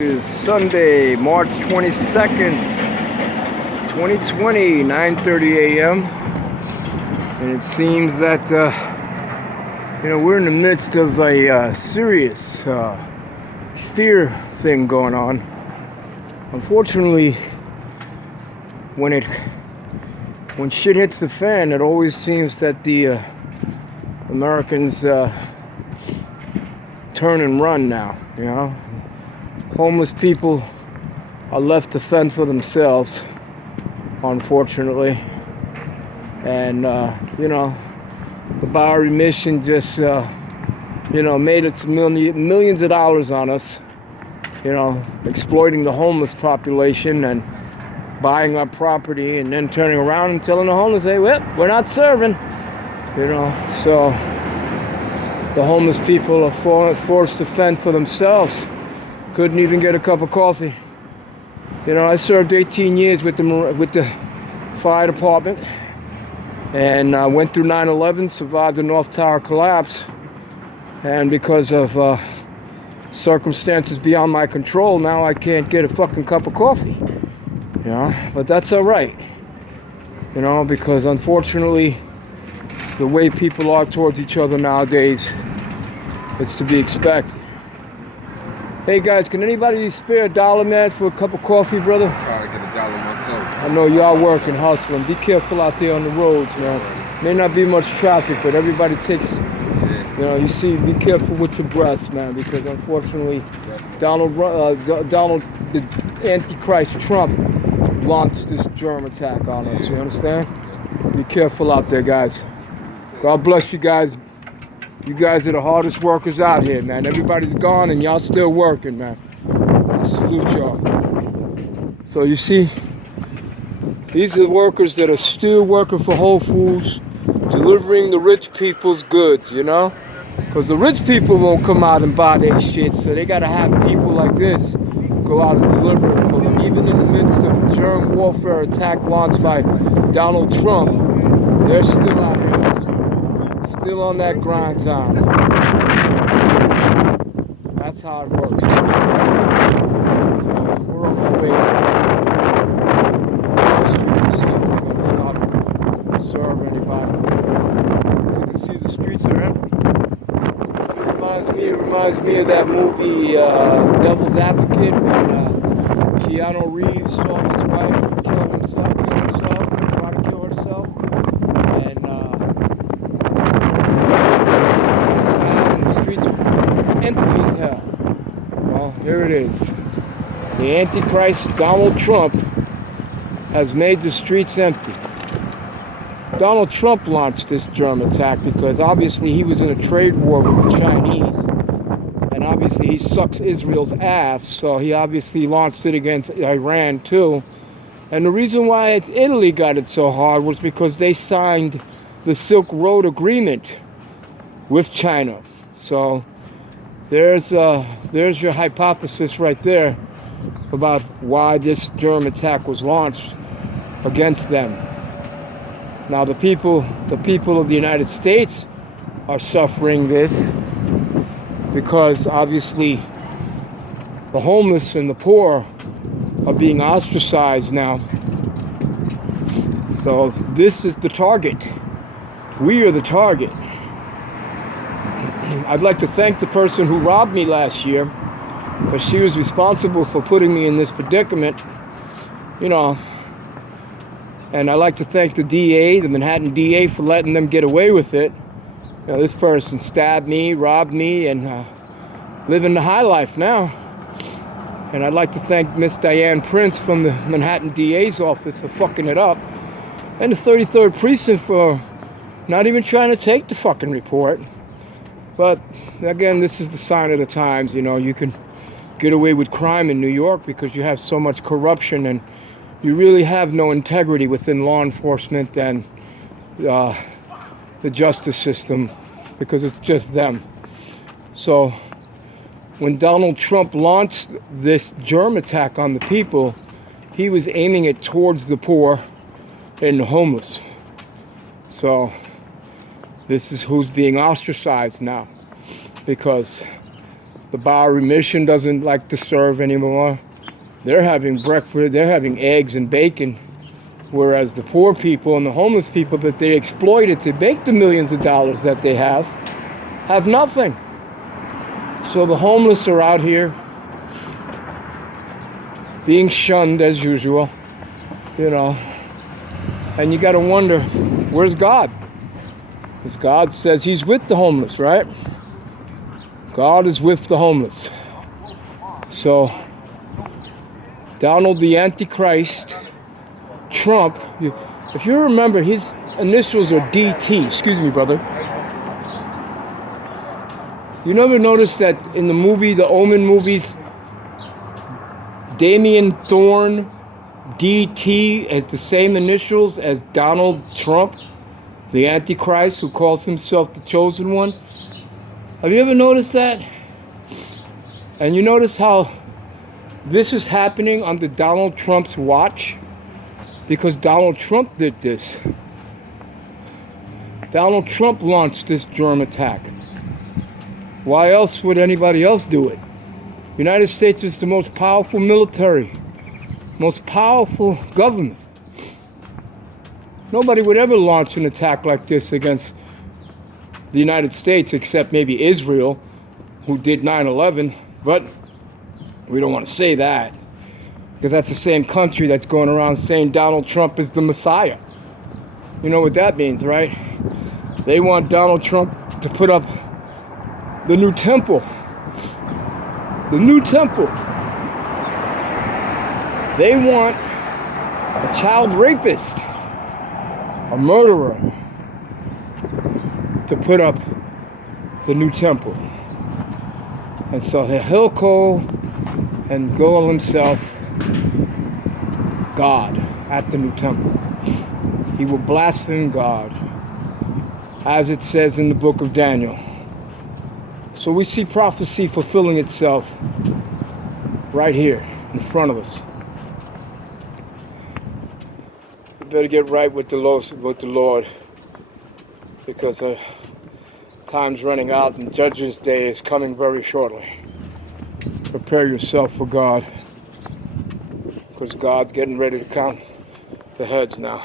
Is Sunday, March 22nd, 2020, 9:30 a.m. And it seems that we're in the midst of a serious fear thing going on. Unfortunately, when shit hits the fan, it always seems that the Americans turn and run now. Homeless people are left to fend for themselves, unfortunately. And, the Bowery mission just, made its millions of dollars on us, exploiting the homeless population and buying our property and then turning around and telling the homeless, hey, well, we're not serving, So the homeless people are forced to fend for themselves. Couldn't even get a cup of coffee. I served 18 years with the fire department, and I went through 9/11, survived the North Tower collapse, and because of circumstances beyond my control, now I can't get a fucking cup of coffee. But that's all right. Because unfortunately, the way people are towards each other nowadays, it's to be expected. Hey guys, can anybody spare $1, man, for a cup of coffee, brother? I'm trying to get $1 myself. I know y'all working, hustling. Be careful out there on the roads, man. May not be much traffic, but everybody takes, you see, be careful with your breaths, man, because unfortunately, Donald, the Antichrist Trump, launched this germ attack on us, you understand? Be careful out there, guys. God bless you guys. You guys are the hardest workers out here, man. Everybody's gone and y'all still working, man. I salute y'all. So you see, these are the workers that are still working for Wholefood, delivering the rich people's goods, Because the rich people won't come out and buy their shit, so they gotta have people like this go out and deliver it for them. Even in the midst of a germ warfare attack launched by Donald Trump, they're still out here. Still on that grind time. That's how it works. So we're on our way down the street to see if they're going to stop and serve anybody. As you can see, the streets are empty. It reminds me of that movie Devil's Advocate when Keanu Reeves saw his wife kill herself, and try to kill herself. And empty as hell. Well, here it is. The Antichrist, Donald Trump, has made the streets empty. Donald Trump launched this germ attack because obviously he was in a trade war with the Chinese. And obviously he sucks Israel's ass, so he obviously launched it against Iran too. And the reason why Italy got it so hard was because they signed the Silk Road Agreement with China. So there's your hypothesis right there about why this germ attack was launched against them. Now the people of the United States are suffering this because obviously the homeless and the poor are being ostracized now. So this is the target. We are the target. I'd like to thank the person who robbed me last year, because she was responsible for putting me in this predicament, And I'd like to thank the DA, the Manhattan DA, for letting them get away with it. This person stabbed me, robbed me, and living the high life now. And I'd like to thank Miss Diane Prince from the Manhattan DA's office for fucking it up, and the 33rd Precinct for not even trying to take the fucking report. But again, this is the sign of the times. You can get away with crime in New York because you have so much corruption, and you really have no integrity within law enforcement and the justice system, because it's just them. So when Donald Trump launched this germ attack on the people, he was aiming it towards the poor and the homeless. So this is who's being ostracized now, because The bar remission doesn't like to serve anymore. They're having breakfast, they're having eggs and bacon, whereas the poor people and the homeless people that they exploited to make the millions of dollars that they have nothing. So the homeless are out here being shunned as usual, you know, and you got to wonder, where's God? Because God says he's with the homeless, right? God is with the homeless. So Donald the Antichrist, Trump, if you remember, his initials are DT. Excuse me, brother. You never noticed that in the movie, the Omen movies, Damien Thorne, DT, has the same initials as Donald Trump, the Antichrist, who calls himself the chosen one? Have you ever noticed that? And you notice how this is happening under Donald Trump's watch? Because Donald Trump did this. Donald Trump launched this germ attack. Why else would anybody else do it? The United States is the most powerful military, most powerful government. Nobody would ever launch an attack like this against the United States, except maybe Israel, who did 9/11, but we don't want to say that, because that's the same country that's going around saying Donald Trump is the Messiah. You know what that means, right? They want Donald Trump to put up the new temple. The new temple. They want a child rapist, a murderer, to put up the new temple. And so he'll call and call himself God at the new temple. He will blaspheme God, as it says in the book of Daniel. So we see prophecy fulfilling itself right here in front of us. We better get right with the Lord, because time's running out and Judgment Day is coming very shortly. Prepare yourself for God, because God's getting ready to count the heads now.